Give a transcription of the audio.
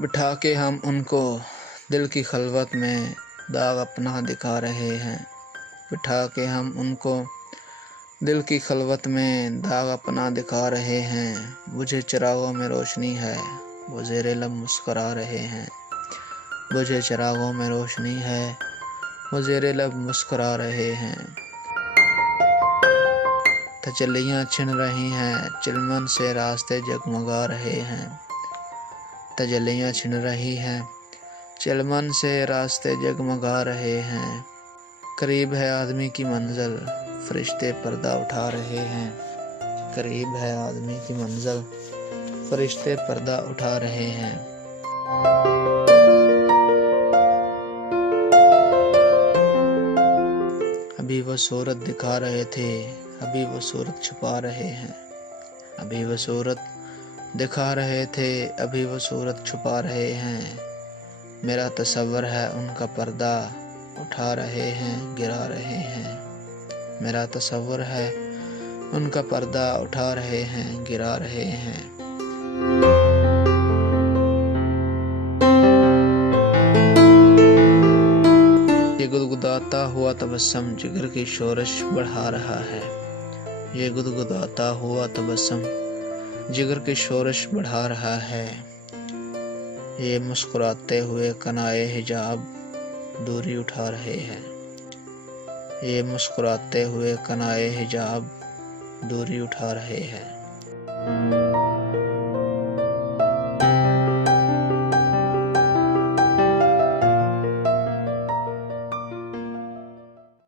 बिठा के हम उनको दिल की खलवत में दाग अपना दिखा रहे हैं। बिठा के हम उनको दिल की खलवत में दाग अपना दिखा रहे हैं। बुझे चिरागों में रोशनी है, वो ज़ेरे लब मुस्करा रहे हैं। बुझे चिरागों में रोशनी है, वो ज़ेरे लब मुस्करा रहे हैं। तजल्लियाँ छिन रही हैं, चिलमन से रास्ते जगमगा रहे हैं। तजल्लियाँ छिन रही हैं, चिलमन से रास्ते जगमगा रहे हैं। करीब है आदमी की मंजिल, फरिश्ते पर्दा उठा रहे हैं। करीब है आदमी की मंजिल, फरिश्ते पर्दा उठा रहे हैं। अभी वो सूरत दिखा रहे थे, अभी वो सूरत छुपा रहे हैं। अभी वो सूरत दिखा रहे थे, अभी वो सूरत छुपा रहे हैं। मेरा तसव्वुर है उनका पर्दा उठा रहे हैं, गिरा रहे हैं। मेरा तसव्वुर है उनका पर्दा उठा रहे हैं, गिरा रहे हैं। ये गुदगुदाता हुआ तबस्सुम जिगर की शोरश बढ़ा रहा है। ये गुदगुदाता हुआ तबस्सुम जिगर की शोरश बढ़ा रहा है। ये मुस्कुराते हुए कनाए हिजाब दूरी उठा रहे हैं। ये मुस्कुराते हुए कनाए हिजाब दूरी उठा रहे हैं।